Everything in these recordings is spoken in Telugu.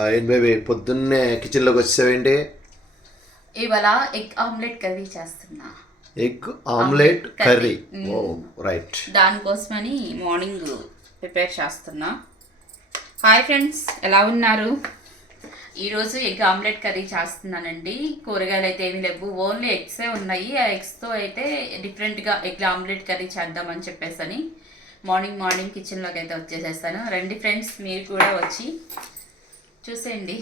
ఏంటి బేబీ పొద్దున్నే కిచెన్లోకి వచ్చేసావేంటి? ఇవాళ ఎగ్ ఆమ్లెట్ కర్రీ చేస్తున్నా. ఎగ్ ఆమ్లెట్ కర్రీ, ఓ రైట్. దానికోసమని మార్నింగ్ ప్రిపేర్ చేస్తున్నా. హాయ్ ఫ్రెండ్స్, ఎలా ఉన్నారు? ఈరోజు ఎగ్ ఆమ్లెట్ కర్రీ చేస్తున్నానండి. కూరగాయలు అయితే ఏమీ లేవు, ఓన్లీ ఎగ్సే ఉన్నాయి. ఆ ఎగ్స్తో అయితే డిఫరెంట్గా ఎగ్ ఆమ్లెట్ కర్రీ చేద్దామని చెప్పేసి మార్నింగ్ కిచెన్లోకి అయితే వచ్చేసేస్తాను. రండి ఫ్రెండ్స్, మీరు కూడా వచ్చి చూసేయండి.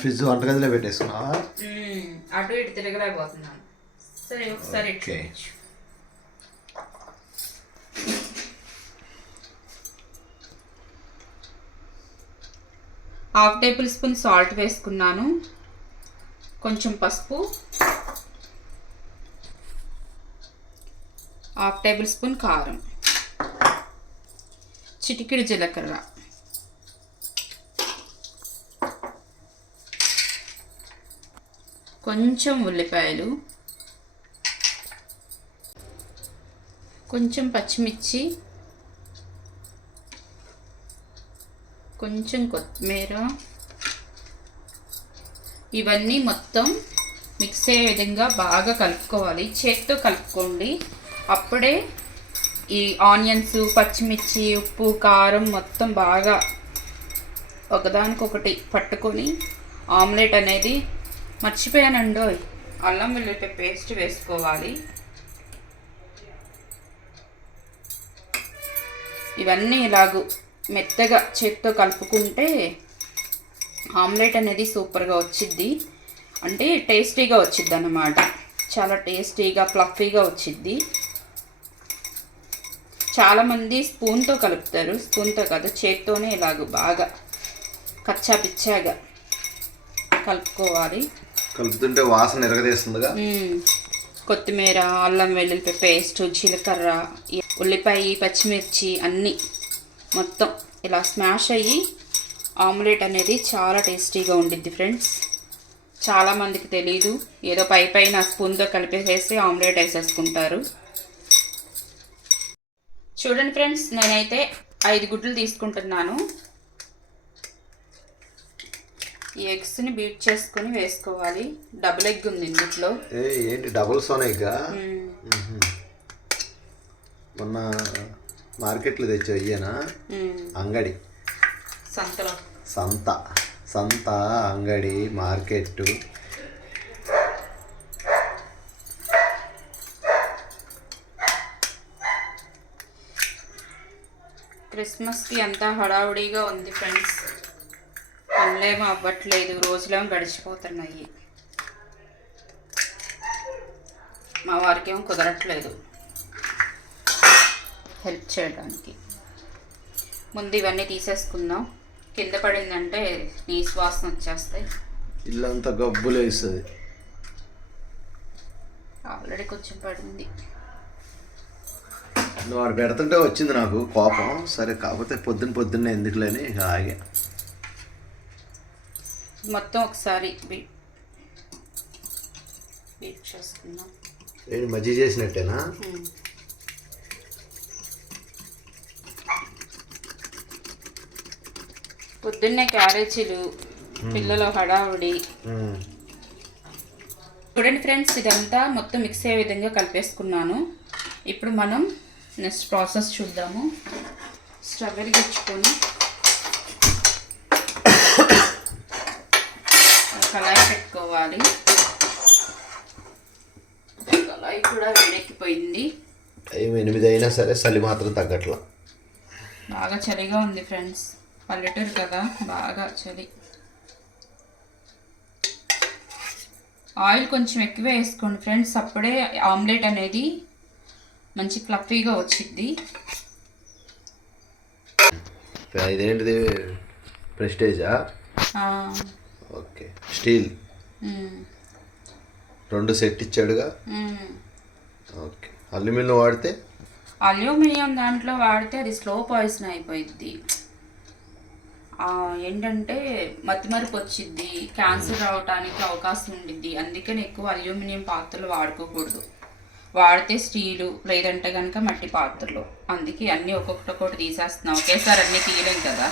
ఫ్రిడ్జ్ వంటగదిలో పెట్టేసుకున్నావా? అటు ఇటు తిరగలేకపోతున్నాను. సరే ఒకసారి హాఫ్ టేబుల్ స్పూన్ సాల్ట్ వేసుకున్నాను, కొంచెం పసుపు, హాఫ్ టేబుల్ స్పూన్ కారం, చిటికెడు జీలకర్ర, కొంచెం ఉల్లిపాయలు, కొంచెం పచ్చిమిర్చి, కొంచెం కొత్తిమీర. ఇవన్నీ మొత్తం మిక్స్ అయ్యే విధంగా బాగా కలుపుకోవాలి. చేతితో కలుపుకోండి, అప్పుడే ఈ ఆనియన్స్, పచ్చిమిర్చి, ఉప్పు, కారం మొత్తం బాగా ఒకదానికొకటి పట్టుకొని ఆమ్లెట్ అనేది. మర్చిపోయానండో, అల్లం వెల్లుల్లి పేస్ట్ వేసుకోవాలి. ఇవన్నీ ఇలాగూ మెత్తగా చేత్తో కలుపుకుంటే ఆమ్లెట్ అనేది సూపర్గా వచ్చిద్ది, అంటే టేస్టీగా వచ్చిద్ది అన్నమాట. చాలా టేస్టీగా ఫ్లఫీగా వచ్చిద్ది. చాలామంది స్పూన్తో కలుపుతారు, స్పూన్తో కాదు చేత్తోనే ఇలాగ బాగా కచ్చా పిచ్చాగా కలుపుకోవాలి. కలుపుతుంటే వాసన ఎరగదీస్తుందిగా. కొత్తిమీర, అల్లం వెల్లుల్లి పేస్ట్, జీలకర్ర, ఉల్లిపాయ, పచ్చిమిర్చి అన్నీ మొత్తం ఇలా స్మాష్ అయ్యి ఆమ్లెట్ అనేది చాలా టేస్టీగా ఉండిద్ది ఫ్రెండ్స్. చాలామందికి తెలీదు, ఏదో పైన స్పూన్తో కలిపేసేసి ఆమ్లెట్ వేసేసుకుంటారు. చూడండి ఫ్రెండ్స్, నేనైతే 5 గుడ్లు తీసుకుంటున్నాను. ఈ ఎగ్స్ని బీట్ చేసుకొని వేసుకోవాలి. డబుల్ ఎగ్ ఉంది ఇందులో. ఏంటి డబుల్ సోనా ఎగ్గా? మొన్న మార్కెట్లో తెచ్చా ఇయ్యనా? అంగడి సంత అంగడి మార్కెట్. క్రిస్మస్కి అంతా హడావుడిగా ఉంది ఫ్రెండ్స్. పనులేమో అవ్వట్లేదు, రోజులేమో గడిచిపోతున్నాయి. మా వారికి ఏమో కుదరట్లేదు హెల్ప్ చేయడానికి. ముందు ఇవన్నీ తీసేసుకుందాం, కింద పడిందంటే నీసు వాసన వచ్చేస్తాయి. ఇల్లంతా గబ్బులు వేస్తుంది. ఆల్రెడీ కొంచెం పడింది. నువ్వు వాడు పెడుతుంటే వచ్చింది నాకు కోపం. సరే, కాకపోతే పొద్దున్నే ఎందుకులేని ఆగా. మొత్తం ఒకసారి బీట్ చేసుకుందాం. ఏంటి మజ్జిగ చేసినట్టేనా? పొద్దున్నే క్యారేజీలు, పిల్లల హడావుడి. చూడండి ఫ్రెండ్స్, ఇదంతా మొత్తం మిక్స్ అయ్యే విధంగా కలిపేసుకున్నాను. ఇప్పుడు మనం నెక్స్ట్ ప్రాసెస్ చూద్దాము. స్టవ్ వెలిగించుకొని కళాయి పెట్టుకోవాలి. కళాయి కూడా వేడెక్కిపోయింది. టైం 8 అయినా సరే చలి మాత్రం తగ్గట్లా. బాగా చలిగా ఉంది ఫ్రెండ్స్, పల్లెటూరు కదా, బాగా చలి. ఆయిల్ కొంచెం ఎక్కువ వేసుకోండి ఫ్రెండ్స్, అప్పుడే ఆమ్లెట్ అనేది మంచి ఫ్లఫీగా వచ్చింది. ఇదేంటిది? ప్రెస్టేజా? ఓకే, స్టీల్ 2 సెట్ ఇచ్చాడుగా. ఓకే, అల్యూమినియం వాడితే? అల్యూమినియం దాంట్లో వాడితే అది స్లో పాయిజన్ అయిపోయింది. ఏంటంటే మతిమరుపు వచ్చిద్ది, క్యాన్సర్ రావడానికి అవకాశం ఉండిద్ది. అందుకని ఎక్కువ అల్యూమినియం పాత్రలు వాడుకోకూడదు. వాడితే స్టీలు, లేదంటే కనుక మట్టి పాత్రలు. అందుకే అన్నీ ఒక్కొక్కటి తీసేస్తున్నాం, ఒకేసారి అన్నీ తీయలేం కదా.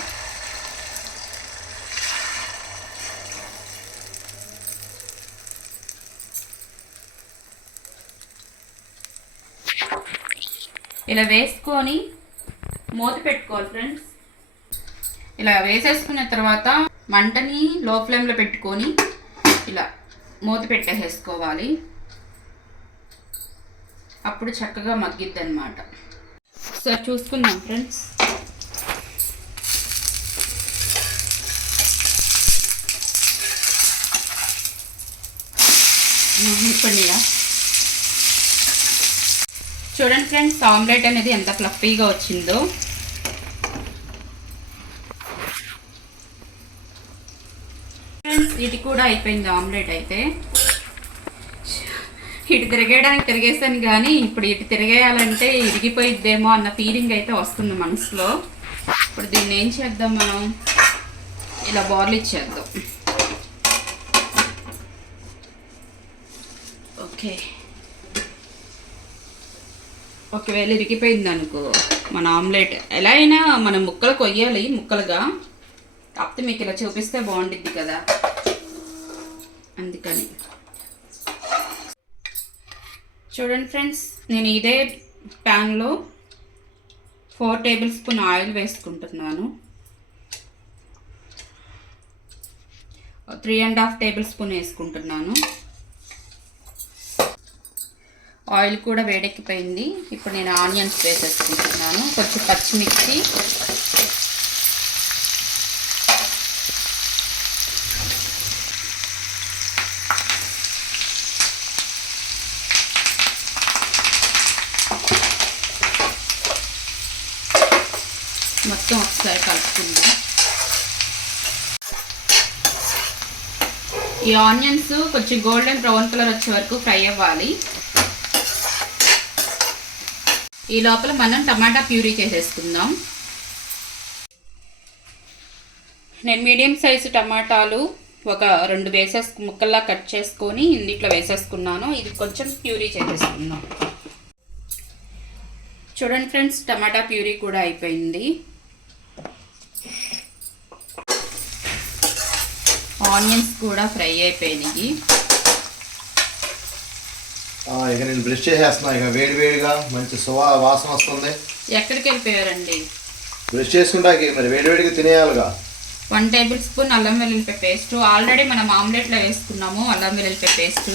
ఇలా వేసుకొని మూత పెట్టుకోవాలి ఫ్రెండ్స్. ఇలా వేసేసుకున్న తర్వాత మంటని లో ఫ్లేమ్లో పెట్టుకొని ఇలా మూత పెట్టేసుకోవాలి. అప్పుడు చక్కగా మగ్గిద్ది అనమాట. ఒకసారి చూసుకుందాం ఫ్రెండ్స్. చూడండి ఫ్రెండ్స్, ఆమ్లెట్ అనేది ఎంత ఫ్లఫీగా వచ్చిందో. ఫ్రెండ్స్ ఇది కూడా అయిపోయింది ఆమ్లెట్ అయితే. ఇటు తిరిగేయడానికి తిరిగేసాను కానీ ఇప్పుడు ఇటు తిరిగేయాలంటే ఇరిగిపోయిద్దేమో అన్న ఫీలింగ్ అయితే వస్తుంది మనసులో. ఇప్పుడు దీన్ని ఏం చేద్దాం, మనం ఇలా బార్లు ఇచ్చేద్దాం. ఓకే, ఒకవేళ ఇరిగిపోయింది అనుకో మన ఆమ్లెట్, ఎలా అయినా మనం ముక్కలు కొయ్యాలి ముక్కలుగా, కాకపోతే మీకు ఇలా చూపిస్తే బాగుంటుంది కదా, అందుకని. చూడండి ఫ్రెండ్స్, నేను ఇదే ప్యాన్లో 4 టేబుల్ స్పూన్ ఆయిల్ వేసుకుంటున్నాను. 3.5 టేబుల్ స్పూన్ వేసుకుంటున్నాను. ఆయిల్ కూడా వేడెక్కిపోయింది. ఇప్పుడు నేను ఆనియన్స్ వేసేసుకుంటున్నాను, కొంచెం పచ్చిమిర్చి, మొత్తం ఒకసారి కలుపుకుందాం. ఈ ఆనియన్స్ కొంచెం గోల్డెన్ బ్రౌన్ కలర్ వచ్చే వరకు ఫ్రై అవ్వాలి. ఈ లోపల మనం టమాటా ప్యూరీ చేసేసుకుందాం. నేను మీడియం సైజు టమాటాలు ఒక 2 ముక్కల్లా కట్ చేసుకొని ఇందులో వేసేసుకున్నాను. ఇది కొంచెం ప్యూరీ చేసేసుకుందాం. చూడండి ఫ్రెండ్స్, టమాటా ప్యూరీ కూడా అయిపోయింది. ఆనియన్స్ కూడా ఫ్రై అయిపోయినాయి. ఇక నేను బ్రష్ చేసేస్తున్నా. ఇక వేడివేడిగా మంచి వాసన వస్తుంది. ఎక్కడికి వెళ్ళిపోయారండి? బ్రష్ చేసుకుంటాకి మరి వేడివేడిగా తినేయాలిగా. 1 టేబుల్ స్పూన్ అల్లం వెల్లుల్లిపాయ పేస్ట్. ఆల్రెడీ మనం ఆమ్లెట్లో వేసుకున్నాము అల్లం వెల్లుల్లిపాయ పేస్ట్.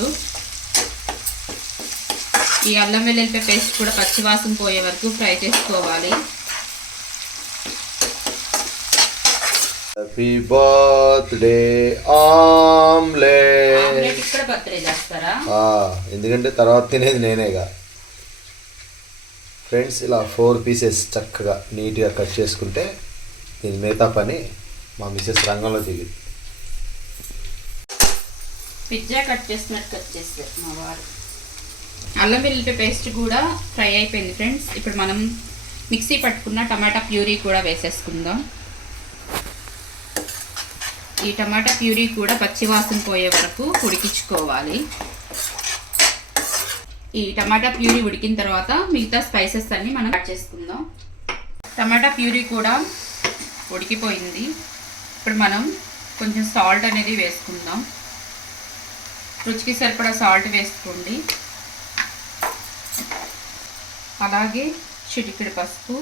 ఈ అల్లం వెల్లుల్లిపాయ పేస్ట్ కూడా పచ్చివాసన పోయే వరకు ఫ్రై చేసుకోవాలి. Happy birthday omelette. ఇక్కడ బర్త్డే చేస్తారా? ఎందుకంటే తర్వాత తినేది నేనేగా. ఫ్రెండ్స్, ఇలా 4 పీసెస్ చక్కగా నీట్గా కట్ చేసుకుంటే దీని మిగతా పని మా మిసెస్ రంగంలో దిగింది. పిజ్జా కట్ చేసినట్టు కట్ చేస్తారు మా వారు. అల్లం వెల్లుల్లిపాయ పేస్ట్ కూడా ఫ్రై అయిపోయింది ఫ్రెండ్స్. ఇప్పుడు మనం మిక్సీ పట్టుకున్న టమాటా ప్యూరీ కూడా వేసేసుకుందాం. ఈ టమాటా ప్యూరీ కూడా పచ్చివాసన పోయే వరకు ఉడికించుకోవాలి. ఈ టమాటా ప్యూరీ ఉడికిన తర్వాత మిగతా స్పైసెస్ అన్నీ మనం యాడ్ చేసుకుందాం. టమాటా ప్యూరీ కూడా ఉడికిపోయింది. ఇప్పుడు మనం కొంచెం సాల్ట్ అనేది వేసుకుందాం. రుచికి సరిపడా సాల్ట్ వేసుకోండి. అలాగే చిటికెడు పసుపు,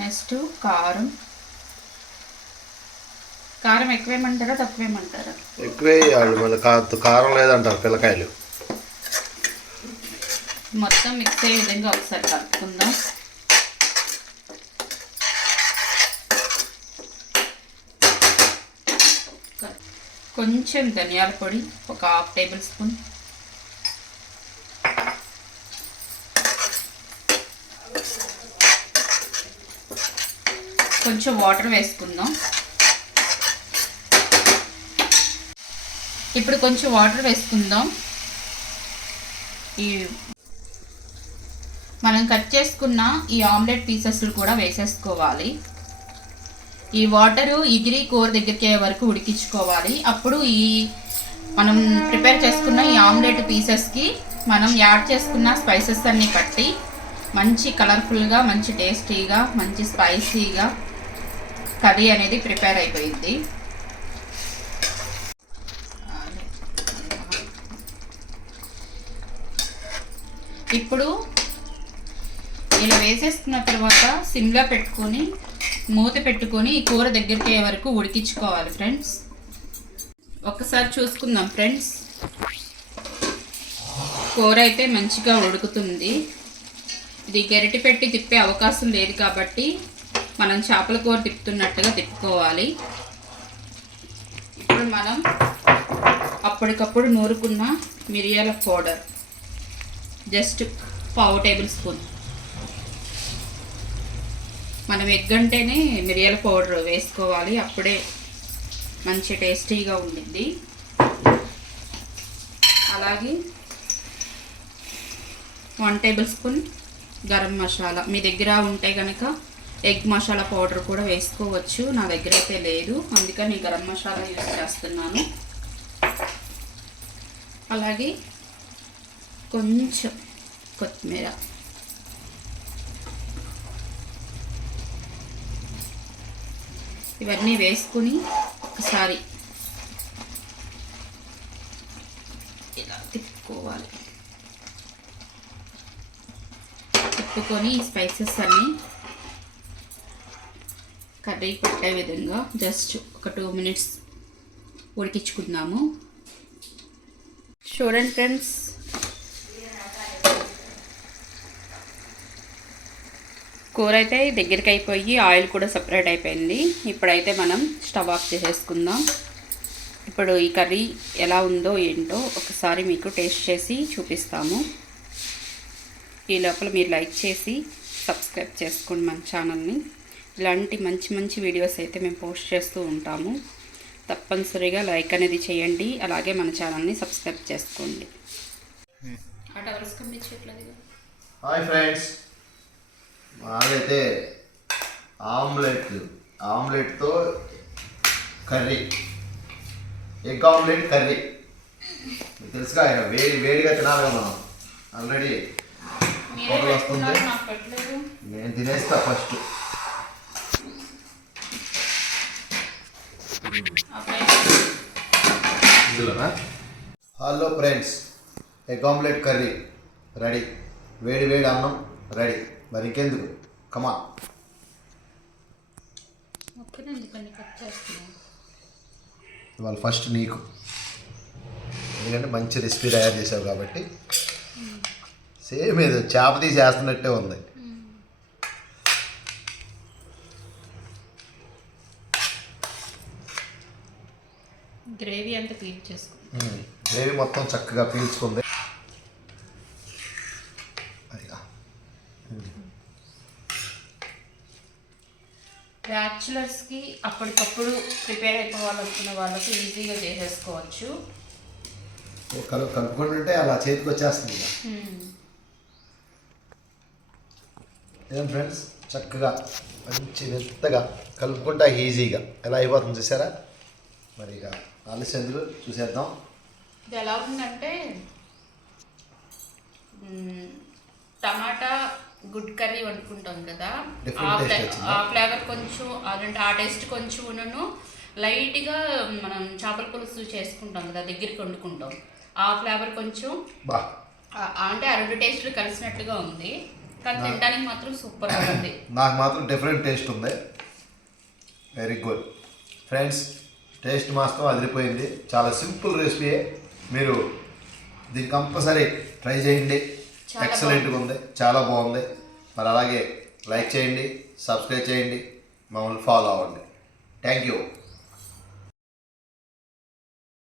నెక్స్ట్ కారం. కారం ఎక్కువేమంటారా తక్కువేమంటారా? ఎక్కువే వేయాలి, మళ్ళీ కారం లేదంటారు పిల్లకాయలు. మొత్తం మిక్స్ అయ్యే విధంగా ఒకసారి కలుపుకుందాం. కొంచెం ధనియాల పొడి ఒక 1/2 టేబుల్ స్పూన్, కొంచెం వాటర్ వేసుకుందాం. ఇప్పుడు కొంచెం వాటర్ వేసుకుందాం. ఈ మనం కట్ చేసుకున్న ఈ ఆమ్లెట్ పీసెస్ కూడా వేసేసుకోవాలి. ఈ వాటరు ఎగిరి కూర దగ్గరికి అయ్యే వరకు ఉడికించుకోవాలి. అప్పుడు ఈ మనం ప్రిపేర్ చేసుకున్న ఈ ఆమ్లెట్ పీసెస్కి మనం యాడ్ చేసుకున్న స్పైసెస్ అన్నీ పట్టి మంచి కలర్ఫుల్గా, మంచి టేస్టీగా, మంచి స్పైసీగా కర్రీ అనేది ప్రిపేర్ అయిపోయింది. ఇప్పుడు ఇలా వేసేసుకున్న తర్వాత సిమ్లో పెట్టుకొని మూత పెట్టుకొని ఈ కూర దగ్గరికి అయ్యే వరకు ఉడికించుకోవాలి ఫ్రెండ్స్. ఒక్కసారి చూసుకుందాం ఫ్రెండ్స్. కూర అయితే మంచిగా ఉడుకుతుంది. ఇది గరిటె పెట్టి తిప్పే అవకాశం లేదు కాబట్టి మనం చేపల కూర తిప్పుతున్నట్టుగా తిప్పుకోవాలి. ఇప్పుడు మనం అప్పటికప్పుడు నూరుకున్న మిరియాల పౌడర్ జస్ట్ 1/2 టేబుల్ స్పూన్. మనం ఎగ్ అంటేనే మిరియాల పౌడర్ వేసుకోవాలి, అప్పుడే మంచి టేస్టీగా ఉండిద్ది. అలాగే 1 టేబుల్ స్పూన్ గరం మసాలా. మీ దగ్గర ఉంటే కనుక ఎగ్ మసాలా పౌడర్ కూడా వేసుకోవచ్చు. నా దగ్గర అయితే లేదు, అందుకని గరం మసాలా యూజ్ చేస్తున్నాను. అలాగే కొంచెం కొత్తిమీర. ఇవన్నీ వేసుకుని ఒకసారి ఇలా తిప్పుకోవాలి. తిప్పుకొని స్పైసెస్ అన్నీ కర్రీ పట్టే విధంగా జస్ట్ ఒక 2 మినిట్స్ ఉడికించుకుందాము. చూడండి ఫ్రెండ్స్, కూర అయితే దగ్గరికి అయిపోయి ఆయిల్ కూడా సపరేట్ అయిపోయింది. ఇప్పుడైతే మనం స్టవ్ ఆఫ్ చేసేసుకుందాం. ఇప్పుడు ఈ కర్రీ ఎలా ఉందో ఏంటో ఒకసారి మీకు టేస్ట్ చేసి చూపిస్తాము. ఈ లోపల మీరు లైక్ చేసి సబ్స్క్రైబ్ చేసుకోండి మన ఛానల్ని. ఇలాంటి మంచి మంచి వీడియోస్ అయితే మేము పోస్ట్ చేస్తూ ఉంటాము. తప్పనిసరిగా లైక్ అనేది చేయండి, అలాగే మన ఛానల్ని సబ్స్క్రైబ్ చేసుకోండి. హాయ్ ఫ్రెండ్స్, మాదైతే ఆమ్లెట్తో కర్రీ, ఎగ్ ఆమ్లెట్ కర్రీ. మీకు తెలుసుగా, వేడిగా తినాలిగా మనం. ఆల్రెడీ పొగలు వస్తుంది, నేను తినేస్తా first. Hello friends, egg omelette curry ready. వేడి అన్నం రెడీ. మరి ఇంకెందుకు, కమా. ఇవాళ ఫస్ట్ నీకు, ఎందుకంటే మంచి రెసిపీ తయారు చేసావు కాబట్టి సేమ్ ఏదో చేప తీసి వేస్తున్నట్టే ఉంది. గ్రేవీ అంతా పీల్చేసుకుంది. గ్రేవీ మొత్తం చక్కగా పీల్చుకుంది. బ్యాచులర్స్కి అప్పటికప్పుడు ప్రిపేర్ అయిపోవాలనుకున్న వాళ్ళకి ఈజీగా చేసేసుకోవచ్చు. కలుపుకుంటుంటే అలా చేతికి వచ్చేస్తుంది. ఏం ఫ్రెండ్స్, చక్కగా మంచి మెత్తగా కలుపుకుంటా ఈజీగా ఎలా అయిపోతుంది చూసారా. మరి ఇక ఆలస్యందులు చూసేద్దాం. ఇది ఎలా ఉందంటే టమాటా గుడ్ కర్రీ వండుకుంటాం కదా, ఆ ఫ్లేవర్ కొంచెం, అదంటే ఆ టేస్ట్ కొంచెం లైట్గా మనం చేపల పులుసు చేసుకుంటాం కదా, దగ్గరికి వండుకుంటాం, ఆ ఫ్లేవర్ కొంచెం, అంటే ఆ 2 టేస్ట్లు కలిసినట్టుగా ఉంది. కానీ తినడానికి మాత్రం సూపర్గా ఉంది. నాకు మాత్రం డిఫరెంట్ టేస్ట్ ఉంది. వెరీ గుడ్ ఫ్రెండ్స్, టేస్ట్ మాత్రం అదిరిపోయింది. చాలా సింపుల్ రెసిపీ, మీరు దీన్ని కంపల్సరీ ట్రై చేయండి. ఎక్సలెంట్గా ఉంది, చాలా బాగుంది. మరి అలాగే లైక్ చేయండి, సబ్స్క్రైబ్ చేయండి, మమ్మల్ని ఫాలో అవ్వండి. Thank you.